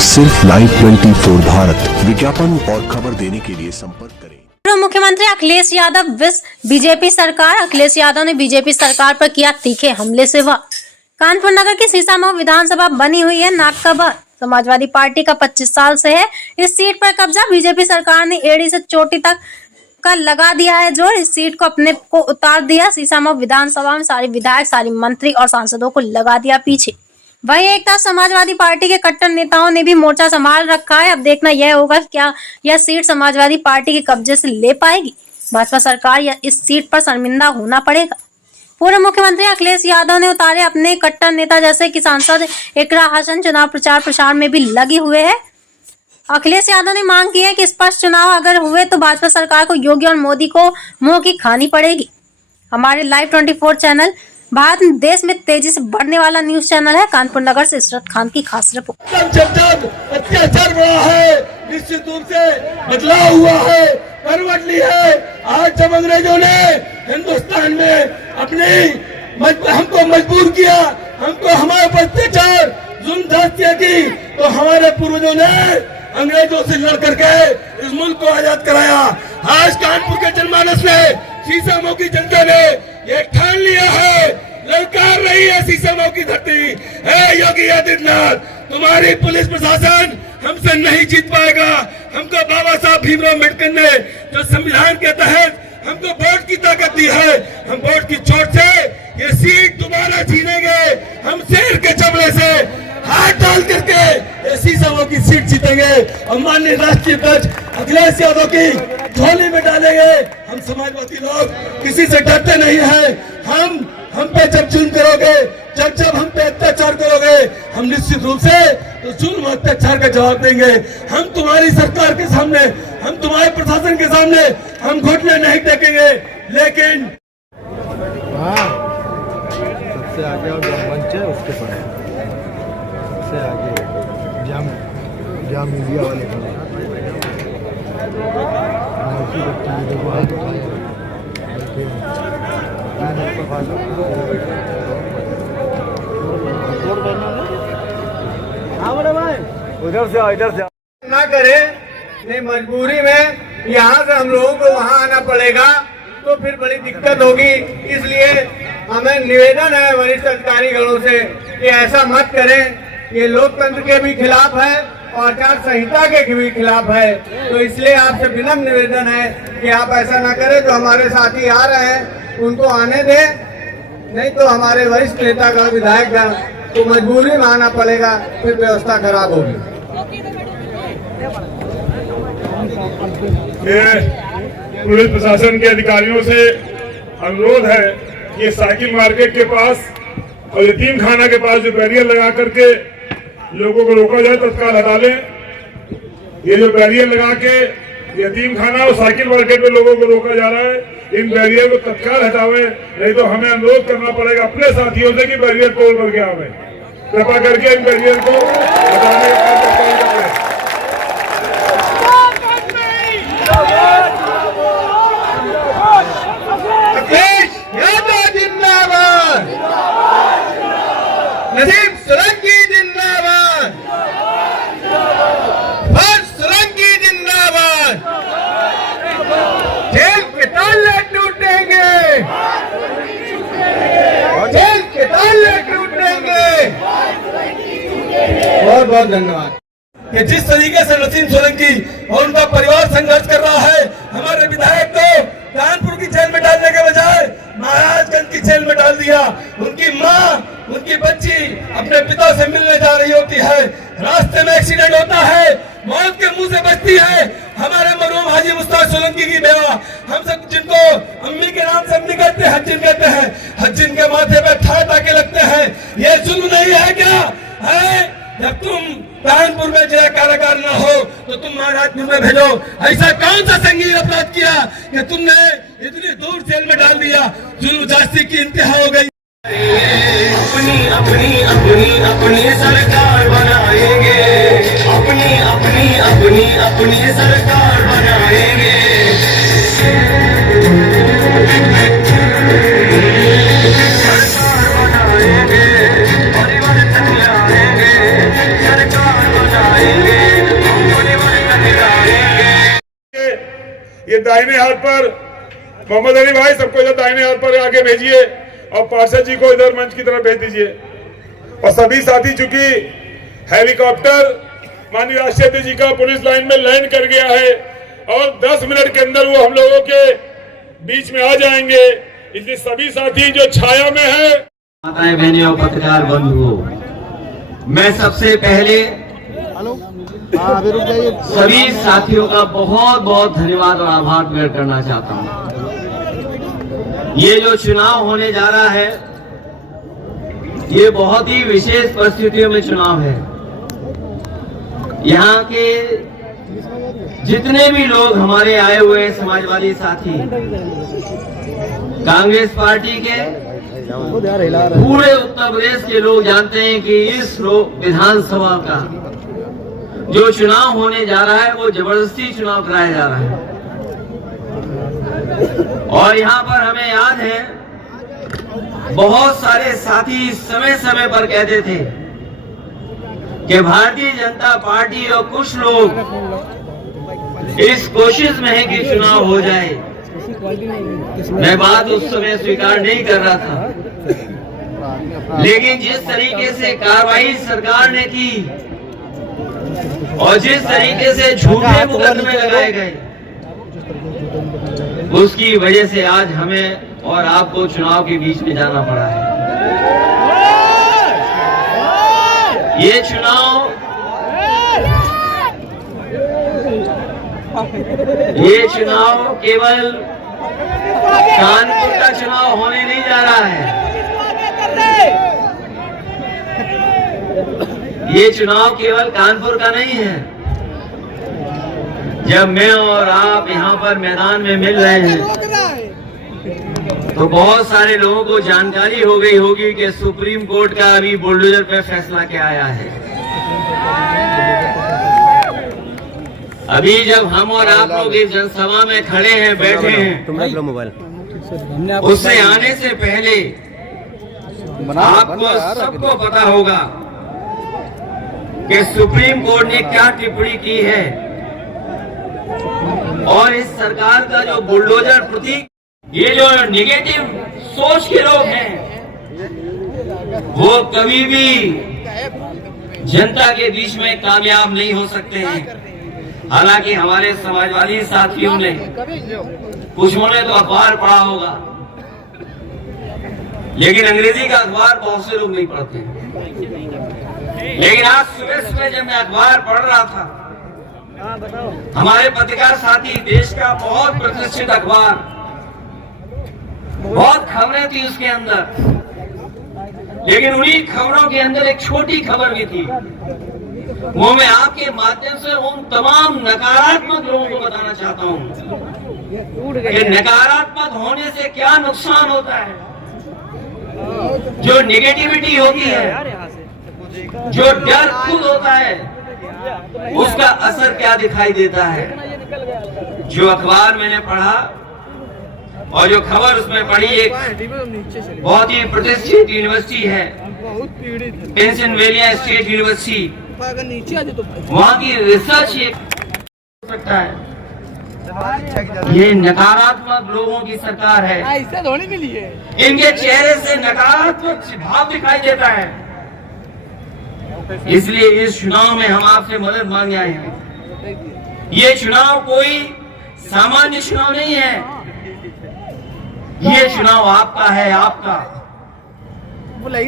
सिर्फ लाइव 24 भारत विज्ञापन और खबर देने के लिए संपर्क करें। पूर्व मुख्यमंत्री अखिलेश यादव विस बीजेपी सरकार। अखिलेश यादव ने बीजेपी सरकार पर किया तीखे हमले से वार। कानपुर नगर की सीसामऊ विधानसभा बनी हुई है नाक का बार। समाजवादी पार्टी का 25 साल से है इस सीट पर कब्जा। बीजेपी सरकार ने एड़ी से चोटी तक का लगा दिया है जोर। इस सीट को अपने को उतार दिया। सीसामऊ विधानसभा में सारे विधायक, सारे मंत्री और सांसदों को लगा दिया पीछे। वहीं एक तरफ समाजवादी पार्टी के कट्टर नेताओं ने भी मोर्चा संभाल रखा है। अब देखना यह होगा कि क्या यह सीट समाजवादी पार्टी के कब्जे से ले पाएगी भाजपा सरकार या इस सीट पर शर्मिंदा होना पड़ेगा। पूर्व मुख्यमंत्री अखिलेश यादव ने उतारे अपने कट्टर नेता जैसे कि सांसद इकरा हसन चुनाव प्रचार प्रसार में भी लगे हुए हैं। अखिलेश यादव ने मांग की है कि स्पष्ट चुनाव अगर हुए तो भाजपा सरकार को योगी और मोदी को मुंह की खानी पड़ेगी। हमारे लाइव 24 चैनल भारत देश में तेजी से बढ़ने वाला न्यूज चैनल है। कानपुर नगर से इशरत खान की खास रिपोर्ट। जब अत्याचार बढ़ा है, निश्चित रूप से बदलाव हुआ है, करवट ली है। आज जब अंग्रेजों ने हिंदुस्तान में हमको मजबूर किया, हमको हमारे ऊपर अत्याचार जुल्म जातियां की, तो हमारे पूर्वजों ने अंग्रेजों से लड़ करके इस मुल्क को आजाद कराया। आज कानपुर के जनमानस ने, सीसामऊ की जनता ने ये ठान लिया है, ललकार रही है सीसामऊ की धरती। योगी आदित्यनाथ, तुम्हारी पुलिस प्रशासन हमसे नहीं जीत पाएगा। हमको बाबा साहब भीमराव अम्बेडकर ने जो संविधान के तहत हमको वोट की ताकत दी है, हम वोट की चोट से ये सीट दोबारा जीतेंगे। हम शेर के चबले से हाथ डाल करके सीसामऊ की सीट जीतेंगे और माननीय राष्ट्रीय अध्यक्ष अखिलेश यादव की झोली में डालेंगे। हम समाजवादी लोग किसी से डरते नहीं हैं। हम पे जब जुल्म करोगे, जब हम पे अत्याचार करोगे, हम निश्चित रूप से तो जुल्म अत्याचार का जवाब देंगे। हम तुम्हारी सरकार के सामने, हम तुम्हारे प्रशासन के सामने हम घुटने नहीं टेकेंगे। लेकिन सबसे आगे और जो मंच है उसके पर सबसे आगे जाम मीडिया वाले इधर से ना करें, नहीं मजबूरी में यहाँ से हम लोगों को वहाँ आना पड़ेगा तो फिर बड़ी दिक्कत होगी। इसलिए हमें निवेदन है वरिष्ठ अधिकारी गणों से कि ऐसा मत करें। ये लोकतंत्र के भी खिलाफ है और आचार संहिता के भी खिलाफ है। तो इसलिए आपसे विनम्र निवेदन है कि आप ऐसा ना करें। जो हमारे साथी आ रहे हैं उनको आने दें, नहीं तो हमारे वरिष्ठ नेता का, विधायक का तो मजबूरी में आना पड़ेगा, फिर व्यवस्था खराब होगी। पुलिस प्रशासन के अधिकारियों से अनुरोध है कि साइकिल मार्केट के पास और यतीम खाना के पास जो बैरियर लगा करके लोगों को रोका जाए, तत्काल हटा लें। ये जो बैरियर लगा के यतीम खाना और साइकिल मार्केट में लोगों को रोका जा रहा है, इन बैरियर को तत्काल हटावे, नहीं तो हमें अनुरोध करना पड़ेगा अपने साथियों से कि बैरियर तोड़ करके आवे। कृपा करके इन बैरियर को हटाने का नसीब सोलंकी जिंदाबाद, हर्ष सोलंकी जिंदाबाद। जेल के ताले टूटेंगे, जेल के ताले टूटेंगे। बहुत बहुत धन्यवाद। कि जिस तरीके से नसीम सोलंकी और उनका परिवार संघर्ष कर रहा है, हमारे विधायक को कानपुर की जेल में डालने के बजाय महाराजगंज की जेल में डाल दिया। उनकी माँ, उनकी बच्ची अपने पिता से मिलने जा रही होती है, रास्ते में एक्सीडेंट होता है, मौत के मुंह से बचती है। हमारे मरहूम हाजी मुश्ताक सोलंकी की बेवा, हम सब जिनको अम्मी के नाम से अम्मी कहते हैं, हज्जिन कहते हैं, हज्जिन के माथे पे ठाट आके लगते हैं। ये जुल्म नहीं है क्या है? जब तुम कानपुर में जय कारागार न हो तो तुम महाराजपुर में भेजो। ऐसा कौन सा संगीन अपराध किया कि तुमने इतनी दूर जेल में डाल दिया? जुल्म जास्ती की इंतहा हो गई। अपनी अपनी अपनी अपनी सरकार बनाएंगे, अपनी अपनी अपनी अपनी सरकार बनाएंगे। सरकार बनाएंगे, परिवर्तन लाएंगे, सरकार बनाएंगे। ये दाहिने हाथ पर मोहम्मद अली भाई, सबको इधर दाहिने हाथ पर आगे भेजिए और पार्षद जी को इधर मंच की तरफ भेज दीजिए। और सभी साथी, चूंकि हेलीकॉप्टर माननीय राष्ट्रीय अध्यक्ष जी का पुलिस लाइन में लैंड कर गया है और 10 मिनट के अंदर वो हम लोगों के बीच में आ जाएंगे, इसलिए सभी साथी जो छाया में है, माताएं बहनें और पत्रकार बंधुओं, मैं सबसे पहले सभी साथियों का बहुत बहुत धन्यवाद और आभार व्यक्त करना चाहता हूं। ये जो चुनाव होने जा रहा है, ये बहुत ही विशेष परिस्थितियों में चुनाव है। यहाँ के जितने भी लोग हमारे आए हुए समाजवादी साथी, कांग्रेस पार्टी के, पूरे उत्तर प्रदेश के लोग जानते हैं कि इस विधानसभा का जो चुनाव होने जा रहा है वो जबरदस्ती चुनाव कराया जा रहा है। और यहाँ पर हमें याद है, बहुत सारे साथी समय समय पर कहते थे कि भारतीय जनता पार्टी और कुछ लोग इस कोशिश में है कि चुनाव हो जाए। मैं बात उस समय स्वीकार नहीं कर रहा था, लेकिन जिस तरीके से कार्रवाई सरकार ने की और जिस तरीके से झूठे मुकदमे लगाए गए, उसकी वजह से आज हमें और आपको चुनाव के बीच में जाना पड़ा है। ये चुनाव केवल कानपुर का चुनाव होने नहीं जा रहा है। ये चुनाव केवल कानपुर का नहीं है। जब मैं और आप यहाँ पर मैदान में मिल रहे हैं तो बहुत सारे लोगों को जानकारी हो गई होगी कि सुप्रीम कोर्ट का अभी बुलडोजर पे फैसला क्या आया है। अभी जब हम और आप लोग इस जनसभा में खड़े हैं, बैठे हैं, उससे आने से पहले आपको सबको पता होगा कि सुप्रीम कोर्ट ने क्या टिप्पणी की है और इस सरकार का जो बुलडोजर प्रतीक, ये जो निगेटिव सोच के लोग हैं, वो कभी भी जनता के बीच में कामयाब नहीं हो सकते हैं। हालांकि हमारे समाजवादी साथियों ने, कुछों ने तो अखबार पढ़ा होगा, लेकिन अंग्रेजी का अखबार बहुत से लोग नहीं पढ़ते हैं। लेकिन आज सुबह सुबह जब मैं अखबार पढ़ रहा था, हमारे पत्रकार साथी, देश का बहुत प्रतिष्ठित अखबार, बहुत खबरें थी उसके अंदर, लेकिन उन्हीं खबरों के अंदर एक छोटी खबर भी थी। वो मैं आपके माध्यम से उन तमाम नकारात्मक लोगों को बताना चाहता हूँ कि नकारात्मक होने से क्या नुकसान होता है। जो नेगेटिविटी होती है, जो डर खुद होता है, उसका असर क्या दिखाई देता है। जो अखबार मैंने पढ़ा और जो खबर उसमें पढ़ी, एक बहुत ही प्रतिष्ठित यूनिवर्सिटी है, पेंसिल्वेनिया स्टेट यूनिवर्सिटी, वहाँ की रिसर्च ये सकता है, ये नकारात्मक लोगों की सरकार है। इनके चेहरे से नकारात्मक भाव दिखाई देता है। इसलिए इस चुनाव में हम आपसे मदद मांगे आए हैं। ये चुनाव कोई सामान्य चुनाव नहीं है, ये चुनाव आपका है, आपका।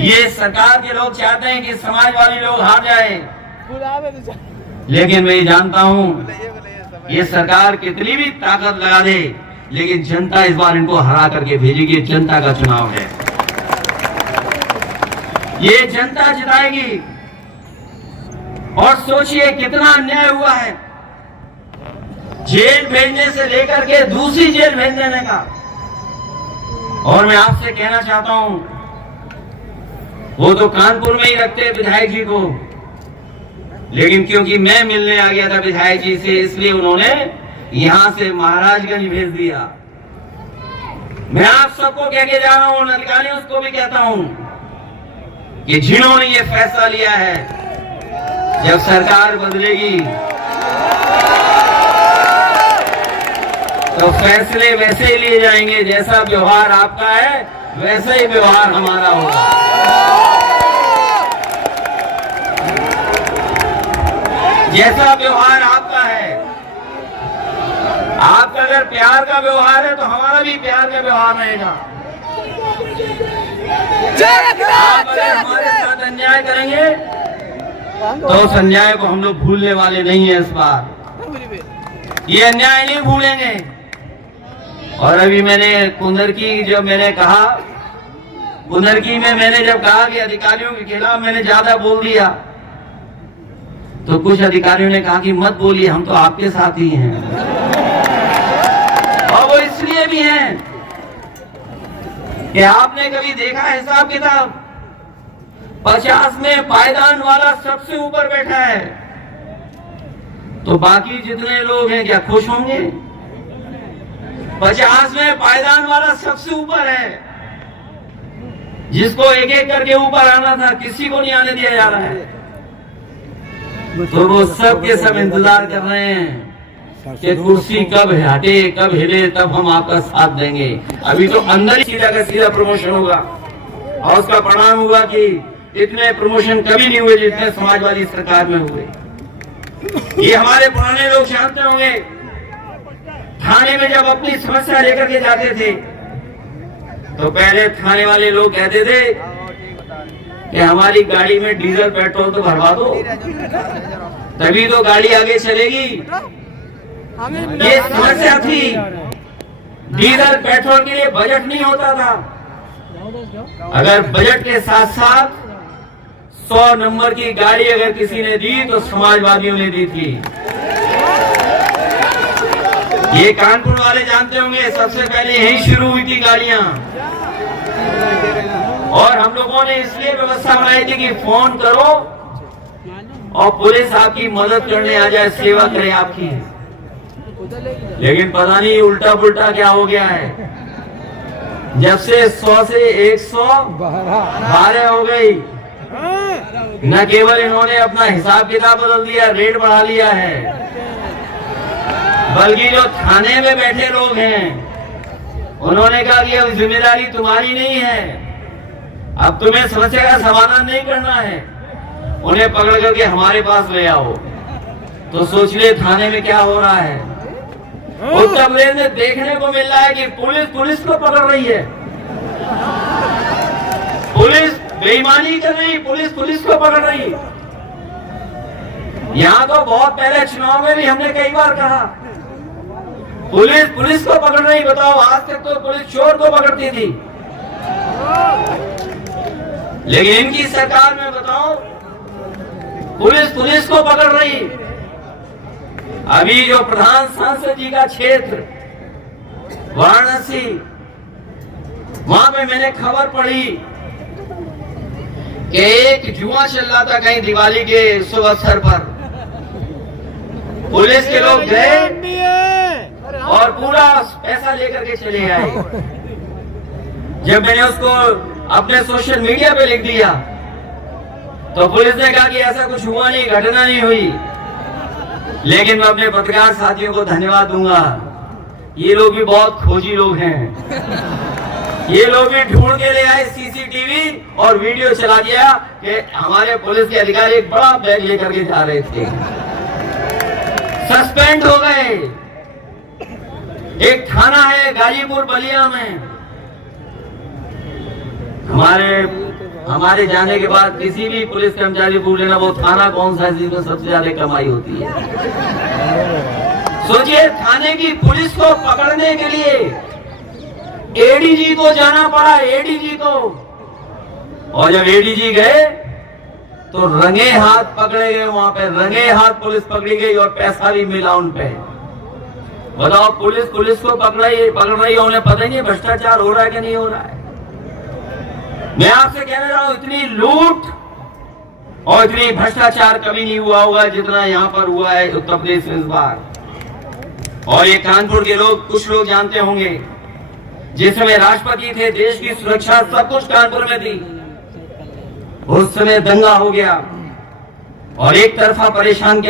ये सरकार के लोग चाहते हैं कि समाजवादी लोग हार जाए, लेकिन मैं जानता हूं ये सरकार कितनी भी ताकत लगा दे, लेकिन जनता इस बार इनको हरा करके भेजेगी। जनता का चुनाव है, ये जनता जिताएगी। और सोचिए कितना अन्याय हुआ है, जेल भेजने से लेकर के दूसरी जेल भेज देने का। और मैं आपसे कहना चाहता हूं, वो तो कानपुर में ही रखते विधायक जी को, लेकिन क्योंकि मैं मिलने आ गया था विधायक जी से, इसलिए उन्होंने यहां से महाराजगंज भेज दिया। मैं आप सबको कह के जा रहा हूं, अधिकारी उसको भी कहता हूं कि जिन्होंने ये फैसला लिया है, जब सरकार बदलेगी तो फैसले वैसे ही लिए जाएंगे, जैसा व्यवहार आपका है वैसा ही व्यवहार हमारा होगा। जैसा व्यवहार आपका है, आपका अगर प्यार का व्यवहार है तो हमारा भी प्यार का व्यवहार रहेगा। आप अगर हमारे साथ अन्याय करेंगे तो उस अन्याय को हम लोग भूलने वाले नहीं है। इस बार ये अन्याय नहीं भूलेंगे। और अभी मैंने कुंदरकी जब मैंने कहा, कुंदरकी में मैंने जब कहा कि अधिकारियों के खिलाफ मैंने ज्यादा बोल दिया, तो कुछ अधिकारियों ने कहा कि मत बोलिए, हम तो आपके साथ ही हैं। और वो इसलिए भी हैं कि आपने कभी देखा हिसाब किताब, 50 में पायदान वाला सबसे ऊपर बैठा है, तो बाकी जितने लोग हैं क्या खुश होंगे? 50 में पायदान वाला सबसे ऊपर है, जिसको एक एक करके ऊपर आना था किसी को नहीं आने दिया जा रहा है। तो वो सब के सब इंतजार कर रहे हैं कि कुर्सी कब हटे, कब हिले, तब हम आपका साथ देंगे। अभी तो अंदर ही सीधा का सीधा प्रमोशन होगा और उसका परिणाम हुआ कि इतने प्रमोशन कभी नहीं हुए जितने समाजवादी सरकार में हुए। ये हमारे पुराने लोग जानते होंगे, थाने में जब अपनी समस्या लेकर के जाते थे तो पहले थाने वाले लोग कहते थे कि हमारी गाड़ी में डीजल पेट्रोल तो भरवा दो, तभी तो गाड़ी आगे चलेगी। ये समस्या थी, डीजल पेट्रोल के लिए बजट नहीं होता था। अगर बजट के साथ साथ 100 नंबर की गाड़ी अगर किसी ने दी तो समाजवादियों ने दी थी। ये कानपुर वाले जानते होंगे, सबसे पहले यही शुरू हुई थी गाड़ियां। और हम लोगों ने इसलिए व्यवस्था बनाई थी कि फोन करो और पुलिस आपकी मदद करने आ जाए, सेवा करे आपकी। लेकिन पता नहीं उल्टा पुल्टा क्या हो गया है। जब से 100 से 112 हो गई, न केवल इन्होंने अपना हिसाब किताब बदल दिया, रेट बढ़ा लिया है, बल्कि जो थाने में बैठे लोग हैं उन्होंने कहा कि अब जिम्मेदारी तुम्हारी नहीं है, अब तुम्हें समस्या का समाधान नहीं करना है, उन्हें पकड़ करके हमारे पास ले आओ। तो सोच ले थाने में क्या हो रहा है। उत्तर प्रदेश में देखने को मिल रहा है कि पुलिस को पकड़ रही है, पुलिस बेईमानी कर रही, पुलिस को पकड़ रही। यहाँ तो बहुत पहले चुनाव में भी हमने कई बार कहा पुलिस को पकड़ रही। बताओ, आज तक तो पुलिस चोर को पकड़ती थी, लेकिन इनकी सरकार में बताओ पुलिस को पकड़ रही। अभी जो प्रधान सांसद जी का क्षेत्र वाराणसी, वहां पे मैंने खबर पढ़ी कि एक जुआ चल रहा था कहीं दिवाली के शुभ अवसर पर। पुलिस के लोग गए और पूरा पैसा लेकर के चले आए। जब मैंने उसको अपने सोशल मीडिया पे लिख दिया तो पुलिस ने कहा कि ऐसा कुछ हुआ नहीं, घटना नहीं हुई। लेकिन मैं अपने पत्रकार साथियों को धन्यवाद दूंगा, ये लोग भी बहुत खोजी लोग हैं। ये लोग भी ढूंढ के ले आए सीसीटीवी और वीडियो चला दिया कि हमारे पुलिस के अधिकारी एक बड़ा बैग लेकर के जा रहे थे, सस्पेंड हो गए। एक थाना है गाजीपुर बलिया में, हमारे जाने के बाद किसी भी पुलिस कर्मचारी पूछ लेना वो थाना कौन सा है जिसमें सबसे ज्यादा कमाई होती है। सोचिए, थाने की पुलिस को पकड़ने के लिए एडीजी को जाना पड़ा, एडीजी को। और जब एडीजी गए तो रंगे हाथ पकड़े गए, वहां पे रंगे हाथ पुलिस पकड़ी गई और पैसा भी मिला उन पे। बताओ, पुलिस को पकड़ रही है, उन्हें पता ही नहीं भ्रष्टाचार हो रहा है कि नहीं हो रहा है। मैं आपसे कहना चाह रहा हूं, इतनी लूट और इतनी भ्रष्टाचार कभी नहीं हुआ होगा जितना यहां पर हुआ है उत्तर प्रदेश में इस बार। और ये कानपुर के लोग, कुछ लोग जानते होंगे, जिस समय राष्ट्रपति थे, देश की सुरक्षा सब कुछ कानपुर में थी, उस समय दंगा हो गया और एक तरफा परेशान किया।